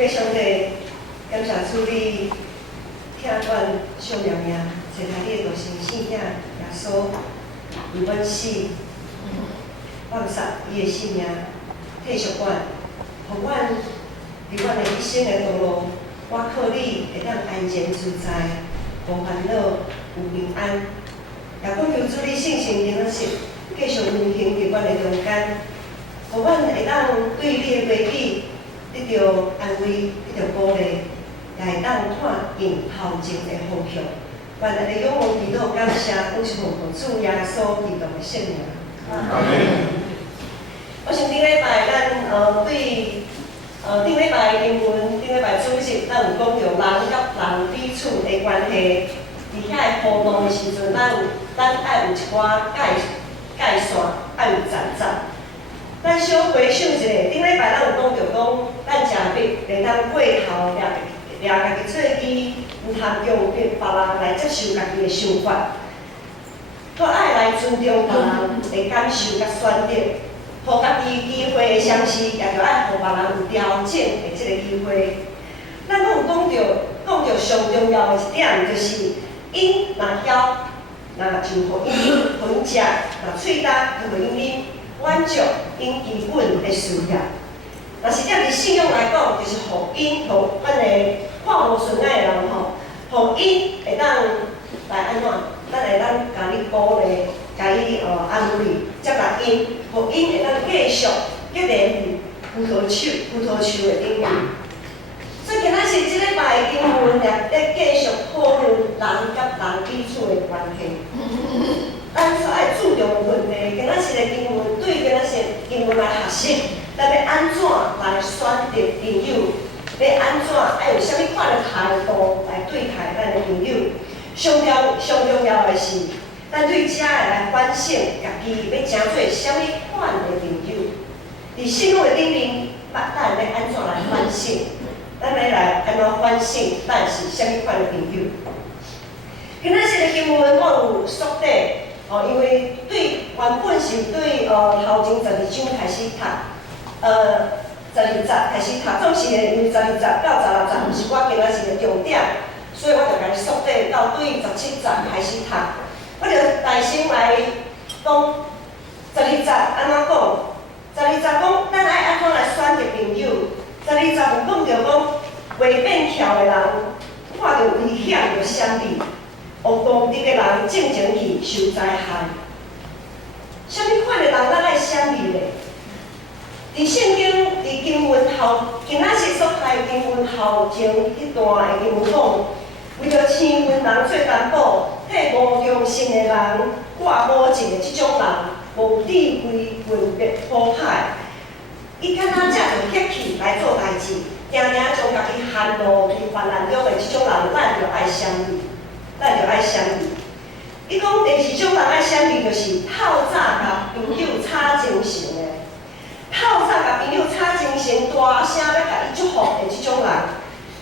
非常的感谢主你听阮小命命，找下你的大神圣囝耶稣为阮死，放下伊的性命，替赎阮，互阮伫阮的一生的道路，我靠你会当安全自在，无烦恼，有平安。也讲求主你圣神灵的实，继续运行伫阮的中间，互阮会当对你的话语得到安慰，得到鼓励，也会当看见后前的方向。愿咱的仰望祈祷感谢，拢是奉主耶稣基督的圣名。阿门。我想顶礼拜咱顶礼拜经文，顶礼拜主日咱有讲到人甲人彼此的关系，伫遐的互动的时阵，咱爱有一寡界线，爱有站站。咱小回想一下，顶礼拜咱有讲到咱食饭会当过头掠家己做机，毋通用别人来接受家己的想法，搁爱来尊重别人的感受甲选择。互家己机会的相似，也着爱互别人有调整的即个机会。咱拢有讲到上重要的一点，就是因若枵，那就互因食；若喙干，就互因啉，满足因基本的需要。若是踮伫信仰来讲，就是互因互咱的看无顺眼的人吼，互因会当来安怎？咱会当甲你鼓励，甲伊安慰，接纳因，互因会当继续结连葡萄树的顶面。所以今仔日即礼拜的经文也在继续讨论人甲人彼此的关系。咱所爱注重的问题，今仔日的经文对今仔日经文来学习，咱要安怎来选择朋友？要安怎爱有啥物款的态度来对待咱的朋友？上重要的是，咱对遮的来反省家己要成做啥物款的朋友。伫信仰的顶面，咱要安怎来反省？咱要来安怎反省咱是啥物款的朋友？今仔日的经文我有缩短，因为原本是对头前12章开始读，12节开始读，总是因为12节到16节，毋是我今仔日的重点，所以我就甲伊缩短到对17节开始读。我就大声来讲12节安怎讲？12节讲咱爱安怎来选择朋友？12节有讲到讲袂变巧的人，看到危险就闪避；有道德的人正前去受灾害。啥物款的人咱爱闪避咧？伫圣经伫经文后，今仔日所读的经文后前一段的经文讲，为着千分人做担保，替无忠心的人挂保证的即种人，无智慧、分别好歹，伊敢若才着激气来做代志，定定将家己陷落伫患难中的即种人，咱着爱闪避，伊讲第二种人爱闪避，就是透早甲朋友吵精神的。透早甲朋友吵精神，大声要甲伊祝福的即种人，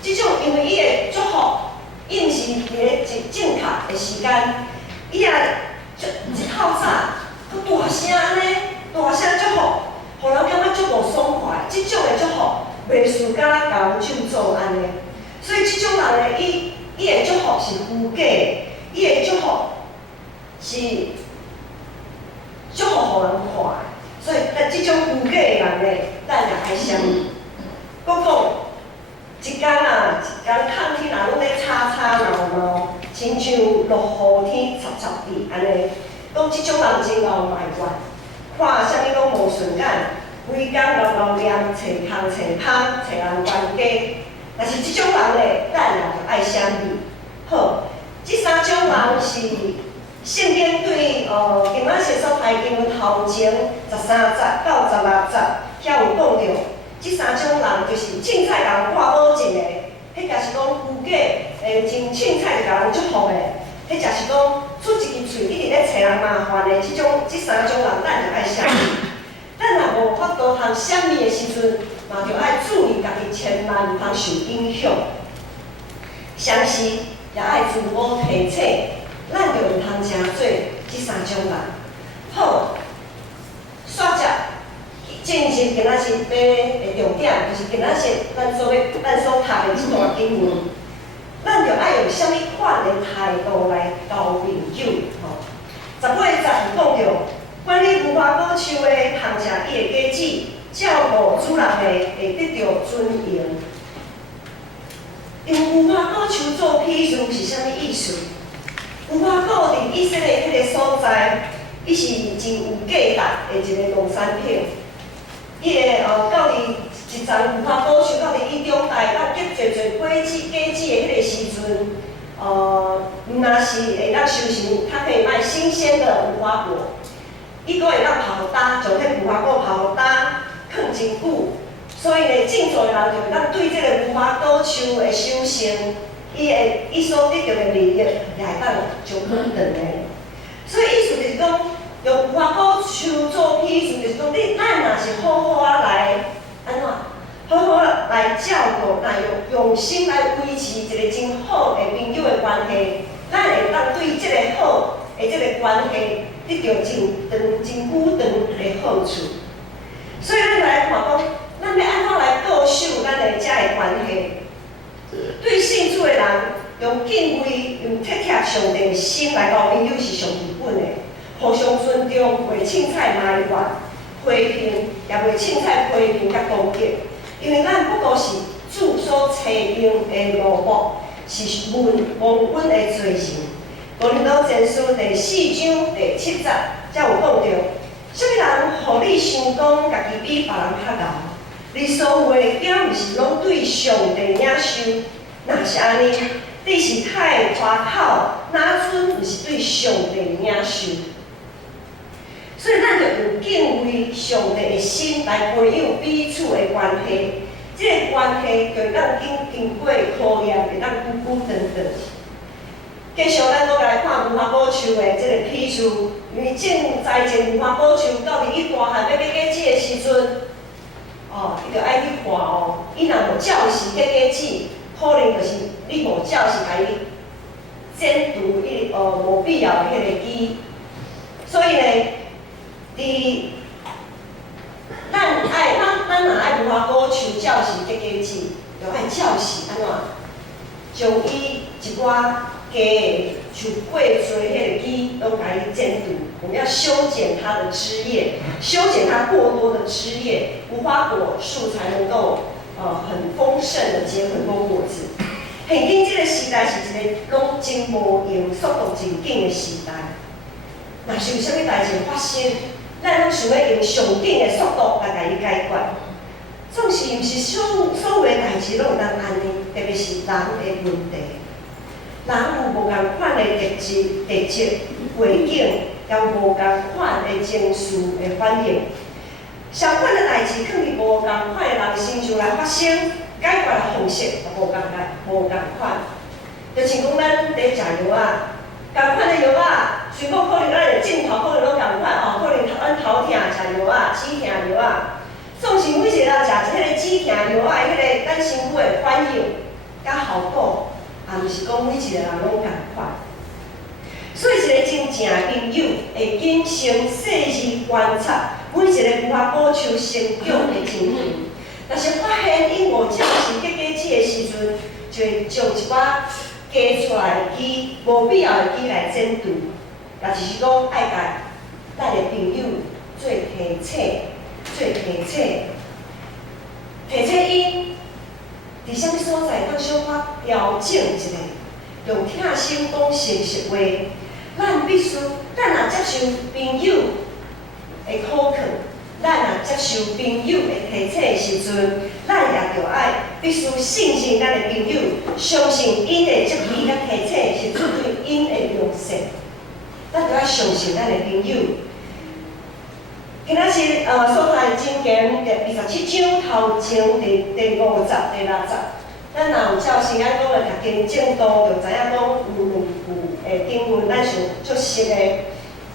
即种因为伊的祝福，伊毋是伫咧正确的时间，伊也一透早，佮大声安尼，大声祝福，互人感觉足无爽快。即种的祝福，袂输甲咱甲人唱作安尼。所以即种人咧，伊的祝福是虚假的，伊的祝福是祝福互人看的。所以，即种虚假的人咧，咱也爱闪避。佮讲，一天空天啊，拢咧吵吵闹闹，亲像落雨天插插地安尼。讲即种人真够埋怨，看啥物拢无顺眼，规工闹念，找空找芳，找人冤家。但是即种人咧，咱也着爱闪避。好，即3种人是圣经对今仔日所读经文头前13节到16节，遐有讲到，即3种人就是凊彩甲人挂保证的，迄才是讲虚假，真凊彩就甲人祝福的，迄才是讲出一支喙一直咧找人麻烦的，即3种人咱就爱闪避。咱若无法度通闪避的时阵，嘛就爱注意家己，千万毋通受影响。相时也爱自我提醒。咱就毋通成做即3种人。好，煞只进入今仔日要的重点，就是今仔日咱所读的即段经文，咱着爱用啥物款的态度来交朋友？吼，18节讲着，管理无花果树的烘食伊的果子，照顾主人会得到尊荣。用无花果树做譬喻是啥物意思？无花果伫以色列迄个所在，伊是真有价值的一个农产品。伊个到伫一丛无花果树到伫伊中代，咱结侪果子的迄个时阵，毋若是会当收成，它可以卖新鲜的无花果，伊阁会当泡干，将迄无花果泡干，放真久。所以呢，真侪人就会当对这个无花果树的收成，伊所得到的利益，也会当上稳定的。所以意思就是讲，用无花果树做譬喻，就是讲咱若是好好来安怎，好好来照顾，用心来维持一个真好的朋友的关系，咱会当对这个好的这个关系得到真久长的好处。所以咱来看讲。咱要安怎来构筑咱的遮个关系？对信主的人，用敬畏、用体贴上帝的心来交朋友是上基本的。互相尊重，袂凊彩埋怨、批评，也袂凊彩批评甲攻击。因为咱不过是主所找用的奴仆，是蒙恩的罪人。哥林多前书第4章第7节，才有讲到，啥物人互你想讲家己比别人较贤？你所有的点，毋是拢对上帝领受？若是安尼，你是太夸口，哪准毋是对上帝领受？所以，咱就用敬畏上帝的心来培养彼此的关系。这个关系就当经过考验，会当久久长长。继续，咱搁来看无花果树的这个譬喻，因为种栽种无花果树，到伫伊大汉要结果子的时阵。伊着爱去看伊若无照实结果子，可能就是你无照实甲伊剪除无必要的迄个枝。所以呢，咱若爱无花果树照实结果子，着爱照实安怎？将伊一寡家的树过侪迄个枝，拢甲伊剪除。我们要修剪它的枝叶，修剪它过多的枝叶，无花果树才能够很丰盛的结很多果子。现今这个时代是一个拢真无用、速度真紧的时代。若是有啥物代志发生，咱拢想要用上紧的速度来甲伊解决。总是毋是所有的代志拢会当安尼，特别是人的问题。人有无共款的特质、环境。也有无共款的情绪的反应，相款的代志放伫无共款的人身上来发生，解决的方式也无共款。就像讲咱伫食药啊，共款的药啊，虽讲可能咱的镜头可能拢共款可能咱头痛食药啊，止痛药啊，总是每一个人食迄个止痛药啊，迄个咱身躯的反应甲效果，也毋是讲每一个人拢共款。所以，一个真正的朋友会谨慎细致观察每一个无花果树成长的情形。若是发现伊无照实结果子的时阵，就会将一寡加出来的枝、无必要的枝来剪除。也就是讲，爱甲咱的朋友做提醒，提醒伊伫啥物所在，当小可调整一下，用疼心讲诚实话。咱若接受朋友的考劝，咱若接受朋友的提醒的时阵，咱也着爱必须信任咱的朋友，相信因的质疑甲提醒是出于因的良善。咱着爱相信咱的朋友。今仔日所在经典第27章头前第50、第60。咱若有照圣经讲的读经正道，就知影讲有两句经文，咱上出色的。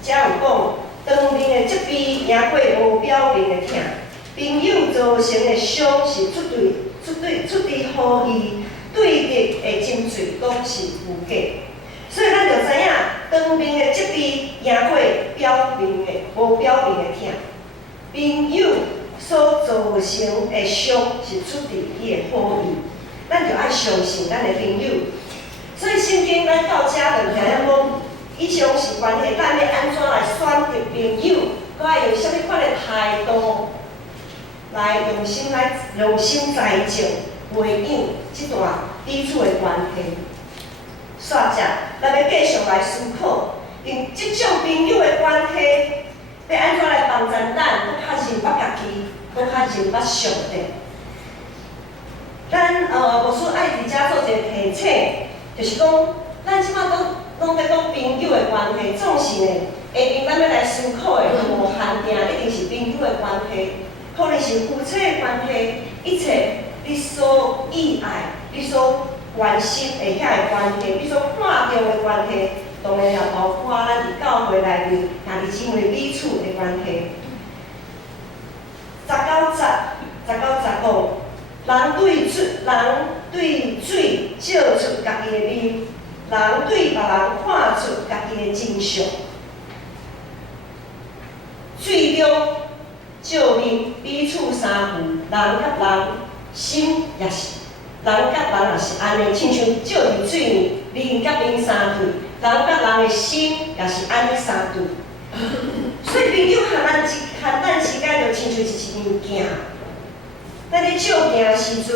遮有讲，当面的责备赢过无表面的疼，朋友造成的伤是出于好意，对敌的真罪拢是无假。所以咱就知影，当面的责备赢过无表面的疼。朋友所造成的伤是出自伊的好意，咱就爱相信咱的朋友。所以圣经咱到遮就听讲，以上是关系咱要安怎来选择朋友，搁爱用啥物款的态度来用心栽种、培养这段彼此的关系。煞者，咱要继续来思考，用这种朋友的关系，要安怎来帮助咱，搁较认捌家己，搁较认捌上帝。咱牧师爱伫遮做一个提醒，就是讲，咱即摆拢在讲朋友的关系，总是呢，下面咱要来思考的无限定一定是朋友的关系，可能是夫妻的关系，一切你所意爱、你所关心的遐个关系，你所看重的关系，当然也包括咱伫教会内面兄弟姊妹彼此的关系。19讲，人对水照出家己的面，人对别人看出家己的真相。水中照面，彼此相扶，人甲人心也是。人甲人也是安尼，亲像照伫水面，面甲面相对，人甲人的心也是安尼相对。所以朋友和咱之间就亲像是一面镜，咱咧照镜的时阵，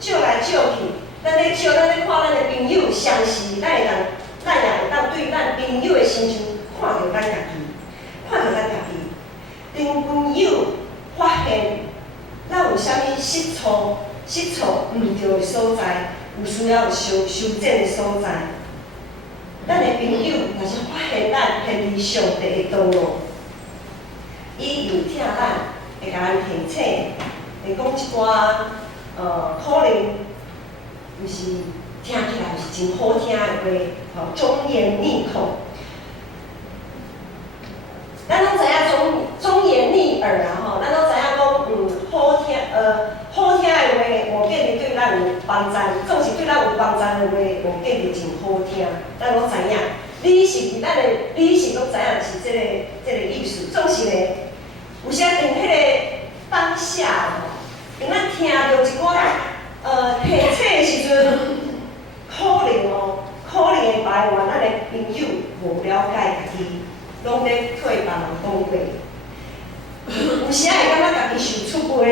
照来照去，咱咧看咱的朋友，相是咱也会当对咱朋友的心像看到咱家己，当朋友发现咱有啥物失错毋对的所在，有需要修正的所在。咱的朋友若是发现咱偏离上帝的道路，伊又听咱，会甲咱提醒，会讲一寡可能毋是听起来毋是真好听的话，忠言逆口。咱拢知影忠言逆耳啊咱拢知影讲好听的话，无见得对咱有帮助，总是对咱有帮助的话，无见得真好听。咱拢知影，理性咱的理性拢知影是这个意思。总是咧，有时伫迄个当下当咱听到一寡提醒的时阵，可能会排完咱的朋友无了解家己，拢咧替别人讲话。有时会感觉家己受出卖，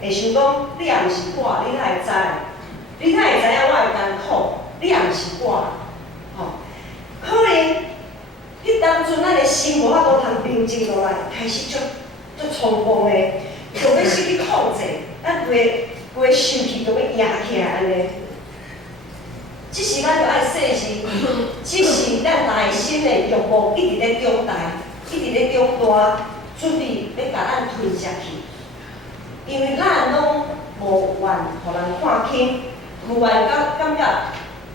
会想讲你也毋是我，你哪会知？你哪会知影我的艰苦？你也毋是我，可能迄当阵咱的心无法度通平静落来，开始足冲动的，就要失去控制，咱规生气就要压起来安尼。即时咱就爱细心，即是咱内心的欲望一直咧长大，一直咧长大。准备要甲咱吞下去，因为咱拢无愿互人看轻，无愿感觉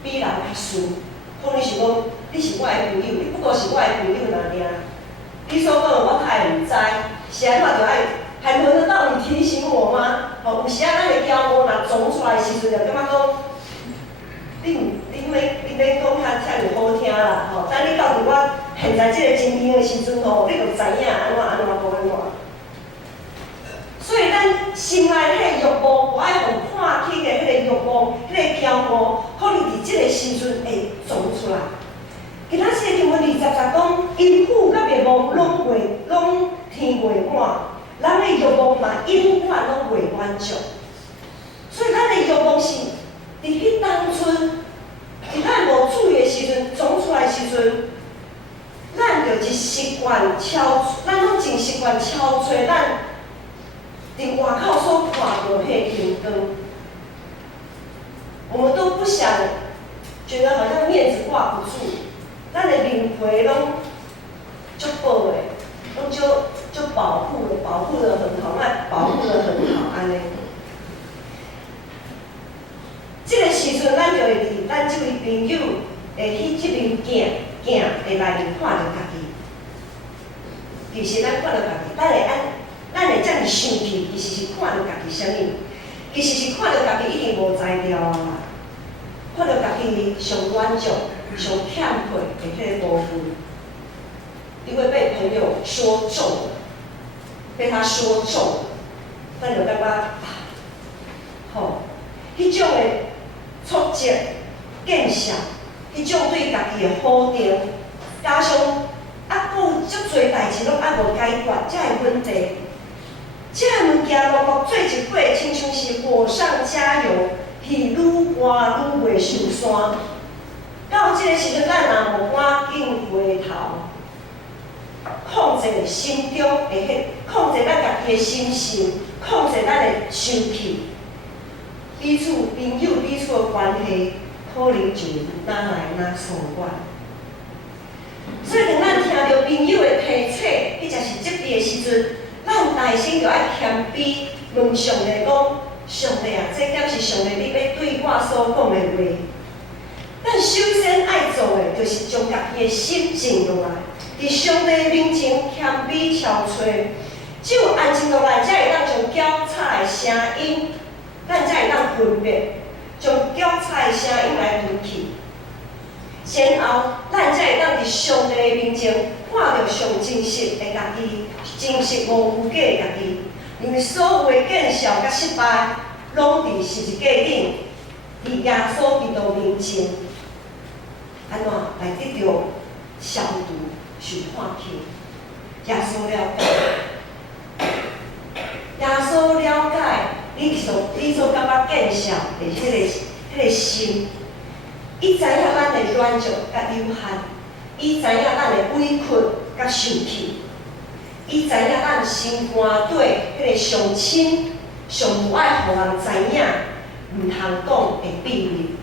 比人较输。可能是讲你是我的朋友，你不过是我的朋友尔。你所讲的我太会毋知，是安怎就还轮得到你提醒我吗？有时咱的骄傲若装出来的时阵，就感觉讲你免讲遐好听啦，等你到伫我现在这个情形的时阵你就知影安怎。所以咱心内迄个欲望，我爱互看轻的迄个欲望，迄个骄傲，可能伫这个时阵会装出来。今仔日经文20讲，因父甲灭亡拢填袂满，人的欲望嘛永远拢袂满足。所以咱的欲望是伫迄当阵，伫咱无注意的时阵，装出来的时阵，咱就一习惯咱拢真习惯超找咱伫外口所看到迄个天光。我们都不想觉得好像面子挂不住，咱的面皮拢足保的，拢就保护得很好，保护得很好安尼。这个时阵，咱就会伫咱这位朋友会去这面镜的内面看到家己。其实咱看到家己，咱会遮尔生气，其实是看到家己啥物？其实是看到家己一定无才调啊，看到家己上软弱、上欠缺的迄个部分，因为被朋友说中了，被他说中了，咱就感觉吼，迄种的挫折、见笑，迄种对家己的否定，加上还有足侪代志拢还无解决，才会问题。这物件陆陆做一过，亲像是火上加油，是愈换愈袂受伤。到这个时阵，咱若无赶紧回头，控制心中的控制咱家己的心性，控制咱的生气，彼此朋友彼此的关系，可能就哪来哪松软。所以，当咱听到朋友的提醒，或者是责备的时阵，咱内心就爱谦卑，问上帝讲：上帝啊，这点是上帝你要对我所讲的话。咱首先爱做的，就是将家己的心静落来，伫上帝面前谦卑憔悴，只有安静落来，才会当将叫吵的声音，咱才会当分别，将叫吵的声音来除去。然后，咱才会当伫上帝的面前看到上真实的家己，真实无虚假的家己。因为所有的见笑甲失败，拢伫十字架顶，伫耶稣基督面前。安怎来得到消毒、去化去？耶稣了解，耶稣了解你所感觉见笑的迄个心，伊知影咱的软弱甲有限，伊知影咱的委屈甲受气，伊知影咱心肝底迄个上深、上无爱互人知影、毋通讲的秘密。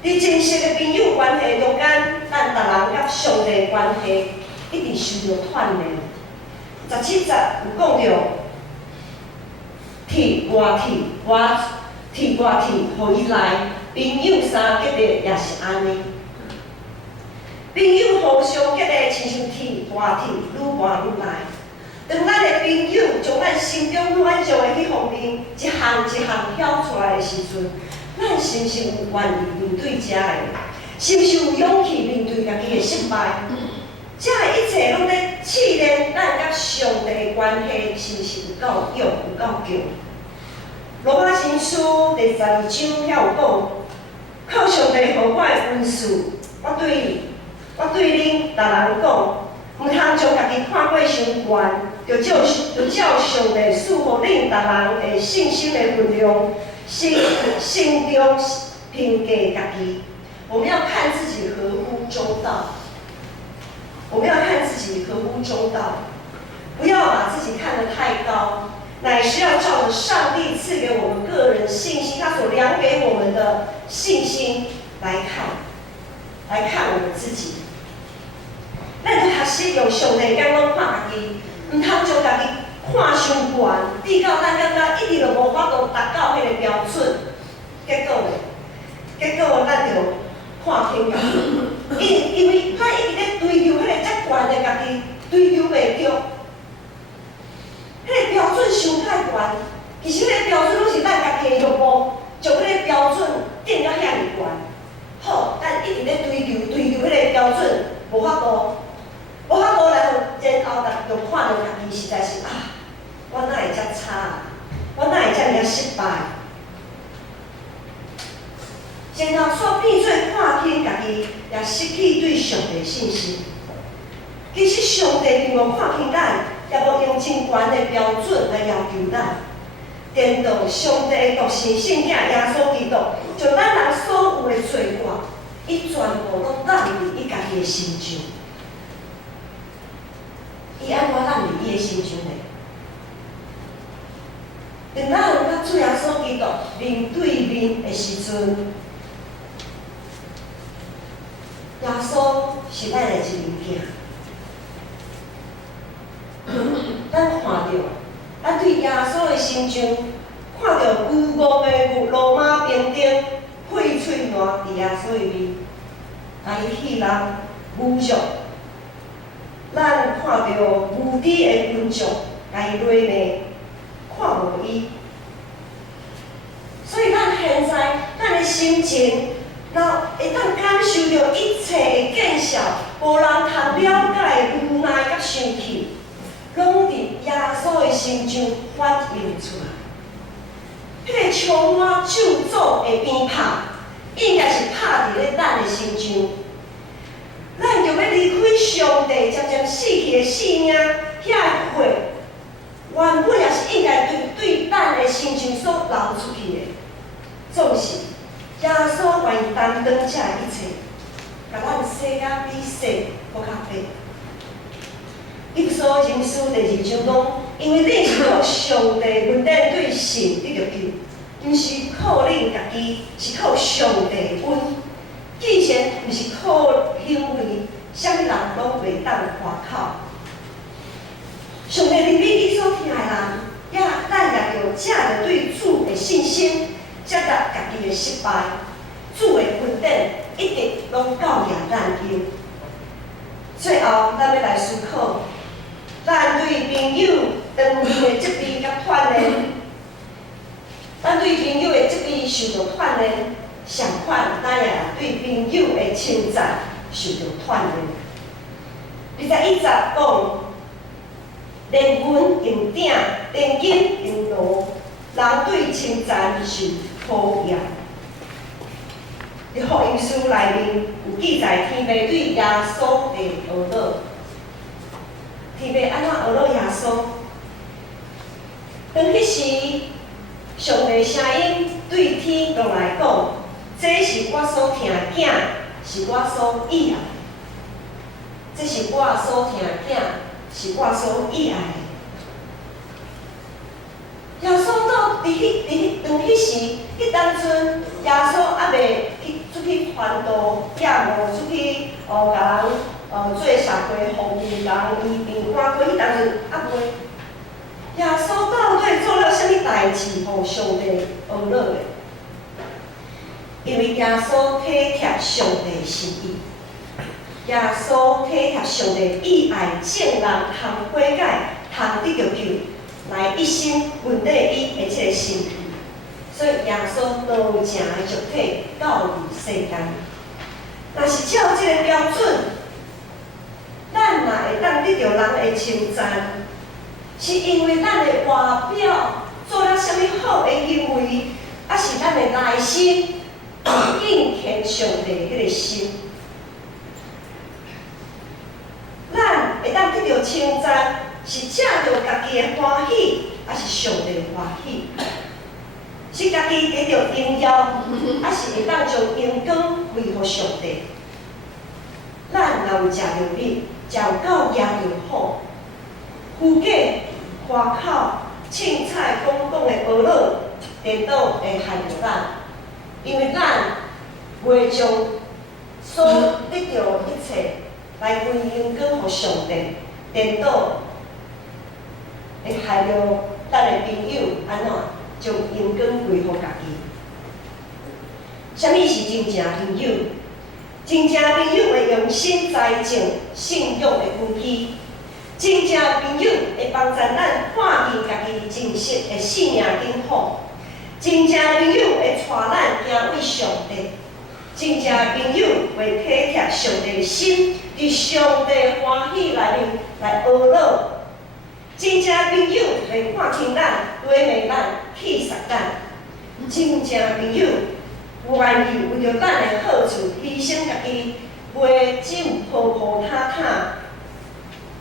伫真实的朋友关系中间，咱逐人甲上帝的关系一定受到锻炼。17节有讲到，铁外铁，铁外铁，互伊来。朋友相结的也是安尼，朋友互相结的，亲像铁外铁，愈换愈来。当咱的朋友将咱心中软弱的迄方面一项一项挑出来的时阵，咱是毋是有愿意面对这个？是毋是有勇气面对家己的失败？这一切拢在试炼咱甲上帝的关系是毋是有够强、有够强？罗马前书第12章遐有讲，靠上帝互我的恩赐，我对恁逐人讲，毋通将家己看过伤悬，就照上帝赐互恁逐人的信心的分量。心中评价家己，我们要看自己合乎周到。我们要看自己合乎周到，不要把自己看得太高，乃是要照着上帝赐给我们个人信心，他所量给我们的信心来看我们自己。咱就学习用上帝眼光看家己，毋通将家己看伤悬，逼到咱感觉一直就无法度达到迄个标准，结果咱就看轻家己，因为咱一直咧追求迄个遮悬的家己，追求袂着，迄个标准伤太悬。其实迄个标准拢是咱家己的欲望，将迄个标准定到遐尼悬。好，咱一直咧追求迄个标准，无法度然后就看到家己实在是我哪会遮差？我哪会遮尔失败？然后煞变做看轻家己，也失去对上帝的信心。其实上帝并无看轻咱，也无用真悬的标准来要求咱。颠倒上帝的独生圣子耶稣基督，将咱人所有的罪过，伊全部拢揽伫伊家己的心上。伊安怎揽伫伊的心上呢？当咱甲主耶稣基督面对面的时阵，耶稣是咱的一面镜。咱看到，咱对耶稣的心上，看到愚妄的罗马兵丁废喙烂伫耶稣的面，伊戏人侮辱。咱看到无知的群众，伊落骂，看无伊。所以咱现在，咱的心情，若会当感受到一切的见笑，无人通了解的无奈甲生气，拢伫耶耶稣的心上反映出来。迄个充满咒诅的鞭拍，应该是拍伫咧咱的心上。咱就要离开上帝，渐渐死去的性命，遐个血，原本也是应该对咱的心上所流出去的。总是耶稣愿意担当这一切，甲咱洗甲比洗搁较白。伊所人书第2章讲，因为恁是靠上帝恩典对神得着救，毋是靠恁家己，是靠上帝恩。既然毋是靠行为，啥物人拢袂当夸口。上帝里面伊所听的人，咱也着借着对主的信心，接纳家己的失败，主的恩典一直拢教验咱用。最后，咱要来思考，咱对朋友长期的责备甲锻炼，咱对朋友的责备受到锻炼，相反，咱也对朋友的称赞受到锻炼。21节讲，连阮用鼎，连金用炉，人对称赞受考验。伫福音书内面有记载天父对耶稣的懊恼，天父安怎懊恼耶稣？当迄时，上帝声音对天公来讲：“这是我所疼的囝，是我所喜爱的。这是我所疼的囝，是我所喜爱的。”耶稣到当迄时，迄当阵，耶稣还袂出去传道，也无出去甲人做社会服务，甲人医病赶鬼。迄当阵还袂。耶稣到底做了啥物代志，互上帝懊恼的？因为耶稣体贴上帝的心意，耶稣体贴上帝意爱众人通悔改，通得着救，来一生稳定伊的这个身体。所以耶稣道成的肉体到入世间。若是照这个标准，咱若会当得到人的称赞，是因为咱的外表做了啥物好的行为，还是咱的内心敬虔上帝迄个心？咱会当得到称赞，是借着家己的欢喜，还是上帝的欢喜？是家己得到荣耀，还是会当将荣光归予上帝？咱若有食着米，食到也着好，虚假、夸口、凊彩讲的恶论，颠倒会害着咱，因为咱袂将所得到一切来归荣光予上帝，颠倒会害着咱的朋友安怎？将荣光归予家己。啥物是真正朋友？真正朋友会用心栽种信仰的根基，真正朋友会帮助咱看见家己真实的性命景况，真正朋友会带咱行为上帝，真正朋友会体贴上帝的心，伫上帝欢喜内面来懊恼。真正朋友会看清咱、对面咱、气煞咱。真正朋友愿意为着咱的好处牺牲家己，袂只有抱抱他他。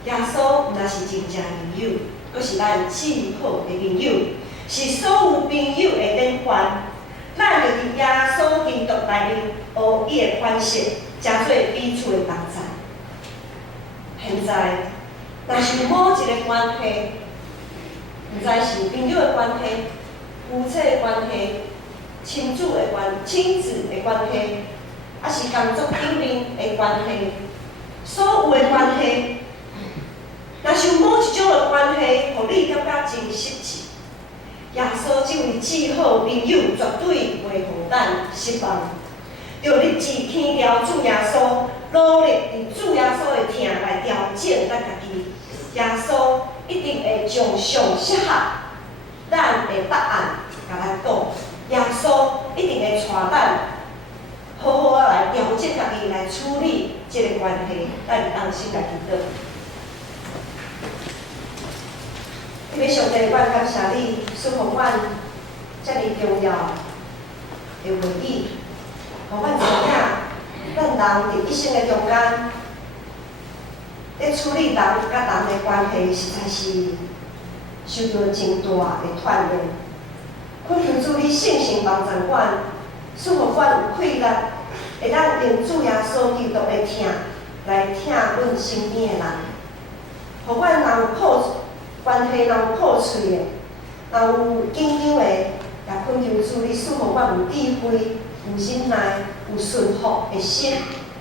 耶稣毋是真正朋友，佫是咱至好的朋友，是所有朋友的典范。咱就伫耶稣基督内面学伊的款式，加做彼此的同在。现在，若是某一个关系，毋知是朋友的关系、夫妻的关系、亲子的关系，还是工作顶面的关系，所有的关系，若是有某一种的关系，互你感觉真实际，耶稣这位至好朋友绝对袂互咱失望。着立志听调主耶稣，努力伫主耶稣的听来调整咱家己。耶稣一定会将上适合咱的答案甲咱讲。耶稣一定会带咱好好来调整家己，来处理这个关系。咱当心来祈祷。特别上帝，阮感谢你赐予阮遮尔重要的会议，互阮知影，咱人伫一生的中间，咧处理人甲人的关系，实在是受到真大的锻炼。恳求主你圣神帮助阮，赐予阮有气力，会当用主耶稣基督的疼来疼阮身边的人，互阮若有破关系，若有破碎的，若有紧张的，也恳求主你赐予阮有智慧、有忍耐、有顺服的心，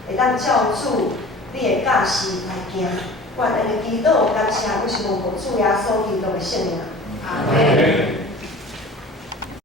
会当照主你的教示来行。阮安尼祈祷，感谢，我是蒙主耶稣基督的圣名。阿门。